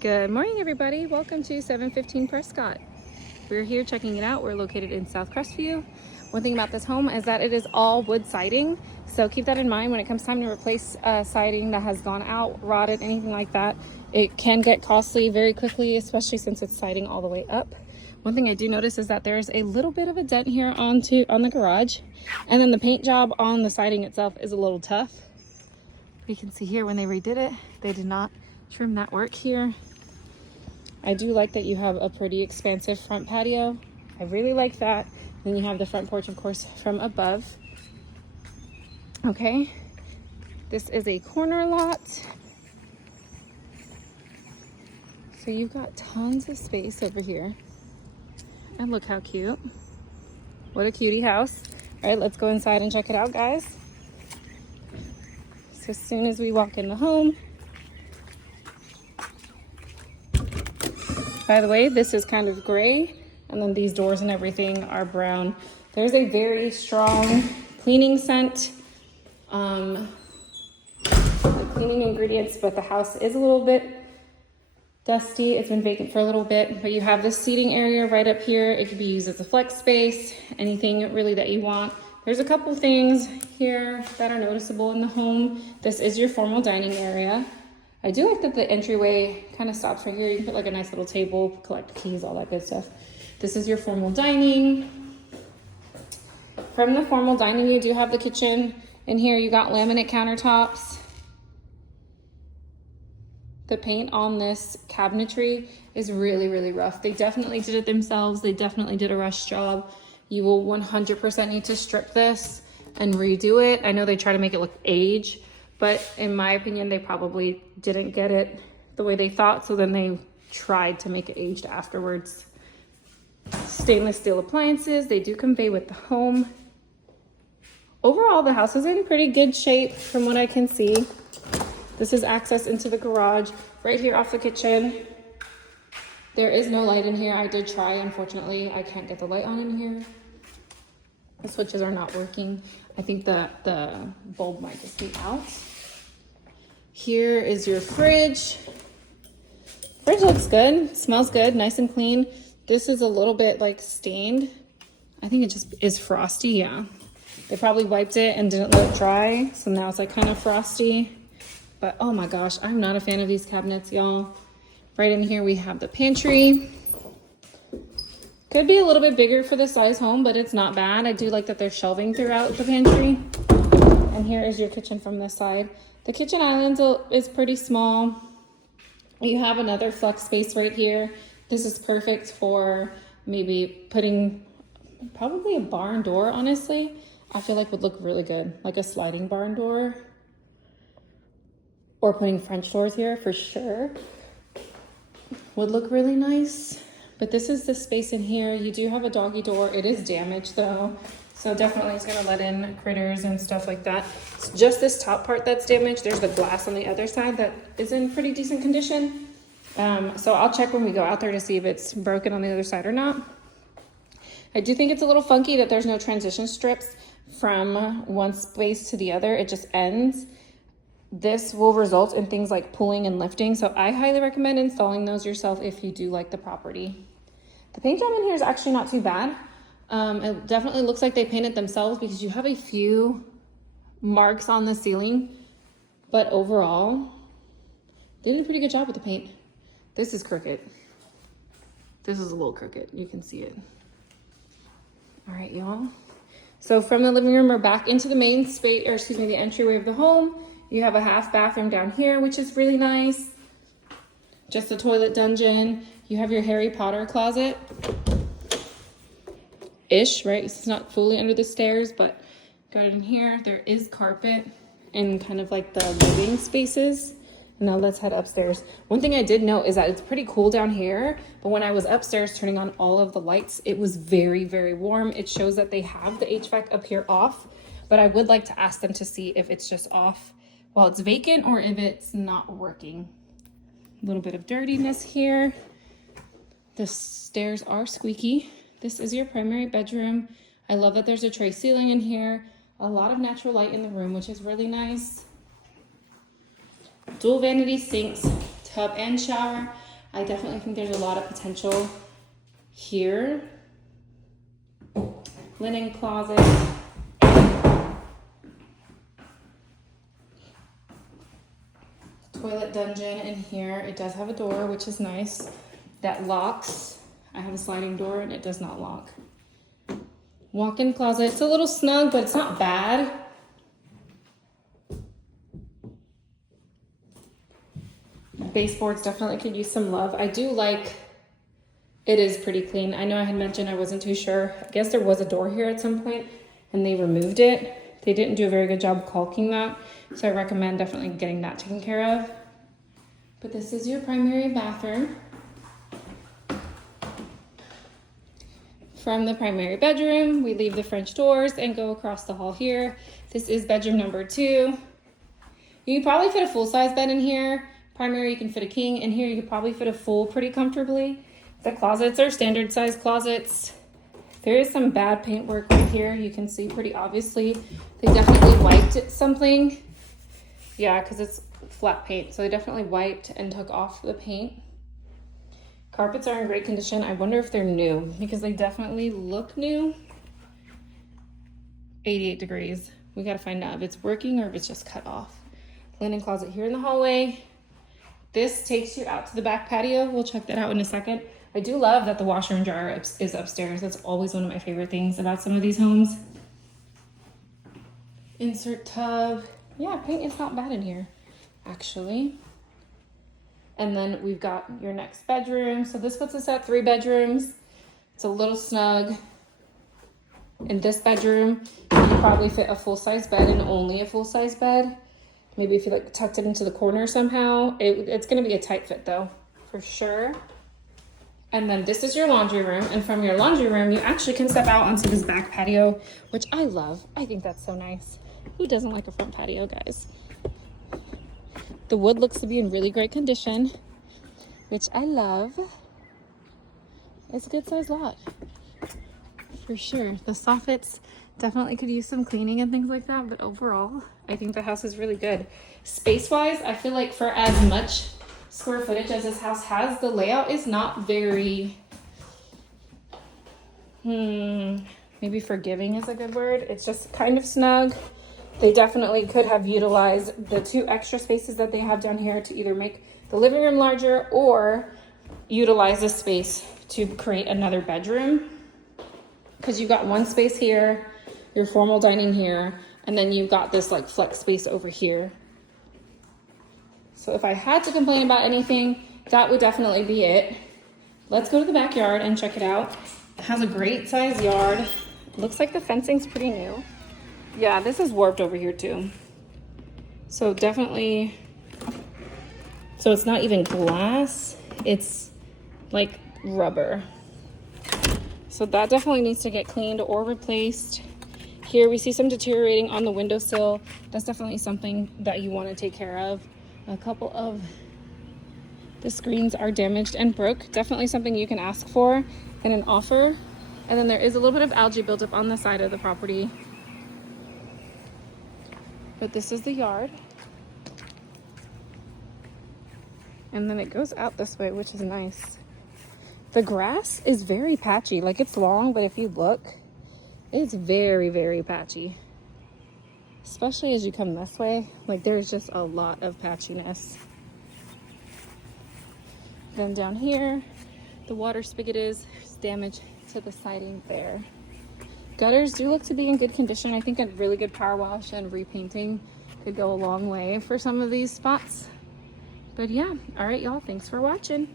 Good morning, everybody. Welcome to 715 Prescott. We're here checking it out. We're located in South Crestview. One thing about this home is that it is all wood siding, so keep that in mind when it comes time to replace siding that has gone out, rotted, anything like that. It can get costly very quickly, especially since it's siding all the way up. One thing I do notice is that there's a little bit of a dent here on the garage, and then the paint job on the siding itself is a little tough. You can see here when they redid it, they did not trim that work here. I do like that you have a pretty expansive front patio. I really like that. Then you have the front porch, of course, from above. Okay, this is a corner lot. So you've got tons of space over here. And look how cute. What a cutie house. All right, let's go inside and check it out, guys. So as soon as we walk in the home, by the way, this is kind of gray, and then these doors and everything are brown. There's a very strong cleaning scent, the cleaning ingredients, but the house is a little bit dusty. It's been vacant for a little bit, but you have this seating area right up here. It could be used as a flex space, anything really that you want. There's a couple things here that are noticeable in the home. This is your formal dining area. I do like that the entryway kind of stops right here. You can put like a nice little table, collect keys, all that good stuff. This is your formal dining. From the formal dining, you do have the kitchen. In here, you got laminate countertops. The paint on this cabinetry is really, really rough. They definitely did it themselves. They definitely did a rush job. You will 100% need to strip this and redo it. I know they try to make it look aged, but in my opinion, they probably didn't get it the way they thought, so then they tried to make it aged afterwards. Stainless steel appliances, they do convey with the home. Overall, the house is in pretty good shape from what I can see. This is access into the garage, right here off the kitchen. There is no light in here. I did try, unfortunately. I can't get the light on in here. The switches are not working. I think the bulb might just be out. Here is your fridge. Fridge looks good, smells good, nice and clean. This is a little bit like stained. I think it just is frosty, yeah. They probably wiped it and didn't let it dry, so now it's like kind of frosty. But oh my gosh, I'm not a fan of these cabinets, y'all. Right in here we have the pantry. Could be a little bit bigger for the size home, but it's not bad. I do like that there's shelving throughout the pantry. And here is your kitchen from this side. The kitchen island is pretty small. You have another flex space right here. This is perfect for maybe putting probably a barn door, honestly. I feel like would look really good, like a sliding barn door. Or putting French doors here for sure. Would look really nice. But this is the space in here. You do have a doggy door. It is damaged though. So definitely it's gonna let in critters and stuff like that. It's just this top part that's damaged. There's the glass on the other side that is in pretty decent condition. So I'll check when we go out there to see if it's broken on the other side or not. I do think it's a little funky that there's no transition strips from one space to the other. It just ends. This will result in things like pulling and lifting. So I highly recommend installing those yourself if you do like the property. The paint job in here is actually not too bad. It definitely looks like they painted themselves because you have a few marks on the ceiling, but overall, they did a pretty good job with the paint. This is crooked. This is a little crooked. You can see it. All right, y'all. So from the living room, we're back into the main space, or excuse me, the entryway of the home. You have a half bathroom down here, which is really nice. Just a toilet dungeon. You have your Harry Potter closet. Ish, right? It's not fully under the stairs, but go in here. There is carpet in kind of like the living spaces. Now let's head upstairs. One thing I did note is that it's pretty cool down here, but when I was upstairs turning on all of the lights, it was very, very warm. It shows that they have the HVAC up here off, but I would like to ask them to see if it's just off while it's vacant or if it's not working. A little bit of dirtiness here. The stairs are squeaky. This is your primary bedroom. I love that there's a tray ceiling in here. A lot of natural light in the room, which is really nice. Dual vanity sinks, tub and shower. I definitely think there's a lot of potential here. Linen closet. Toilet dungeon in here. It does have a door, which is nice. That locks. I have a sliding door and it does not lock. Walk-in closet. It's a little snug, but it's not bad. Baseboards definitely could use some love. I do like, it is pretty clean. I know I had mentioned I wasn't too sure. I guess there was a door here at some point and they removed it. They didn't do a very good job caulking that. So I recommend definitely getting that taken care of. But this is your primary bathroom. From the primary bedroom, we leave the French doors and go across the hall here. This is bedroom number 2. You can probably fit a full-size bed in here. Primary, you can fit a king. In here, you could probably fit a full pretty comfortably. The closets are standard size closets. There is some bad paint work right here. You can see pretty obviously. They definitely wiped something. Yeah, because it's flat paint. So they definitely wiped and took off the paint. Carpets are in great condition. I wonder if they're new because they definitely look new. 88 degrees. We got to find out if it's working or if it's just cut off. Linen closet here in the hallway. This takes you out to the back patio. We'll check that out in a second. I do love that the washer and dryer is upstairs. That's always one of my favorite things about some of these homes. Insert tub. Yeah, paint is not bad in here, actually. And then we've got your next bedroom. So this puts us at 3 bedrooms. It's a little snug. In this bedroom, you could probably fit a full-size bed and only a full-size bed. Maybe if you like tucked it into the corner somehow. It's gonna be a tight fit though, for sure. And then this is your laundry room. And from your laundry room, you actually can step out onto this back patio, which I love. I think that's so nice. Who doesn't like a front patio, guys? The wood looks to be in really great condition, which I love. It's a good sized lot, for sure. The soffits definitely could use some cleaning and things like that, but overall, I think the house is really good. Space-wise, I feel like for as much square footage as this house has, the layout is not very, maybe forgiving is a good word. It's just kind of snug. They definitely could have utilized the 2 extra spaces that they have down here to either make the living room larger or utilize this space to create another bedroom. Because you've got one space here, your formal dining here, and then you've got this like flex space over here. So if I had to complain about anything, that would definitely be it. Let's go to the backyard and check it out. It has a great size yard. Looks like the fencing's pretty new. Yeah, this is warped over here too. So definitely, so it's not even glass, it's like rubber. So that definitely needs to get cleaned or replaced. Here we see some deteriorating on the windowsill. That's definitely something that you want to take care of. A couple of the screens are damaged and broke. Definitely something you can ask for in an offer. And then there is a little bit of algae buildup on the side of the property. But this is the yard. And then it goes out this way, which is nice. The grass is very patchy. Like it's long, but if you look, it's very, very patchy. Especially as you come this way. Like there's just a lot of patchiness. Then down here, the water spigot is damage to the siding there. Gutters do look to be in good condition. I think a really good power wash and repainting could go a long way for some of these spots. But yeah, all right, y'all, thanks for watching.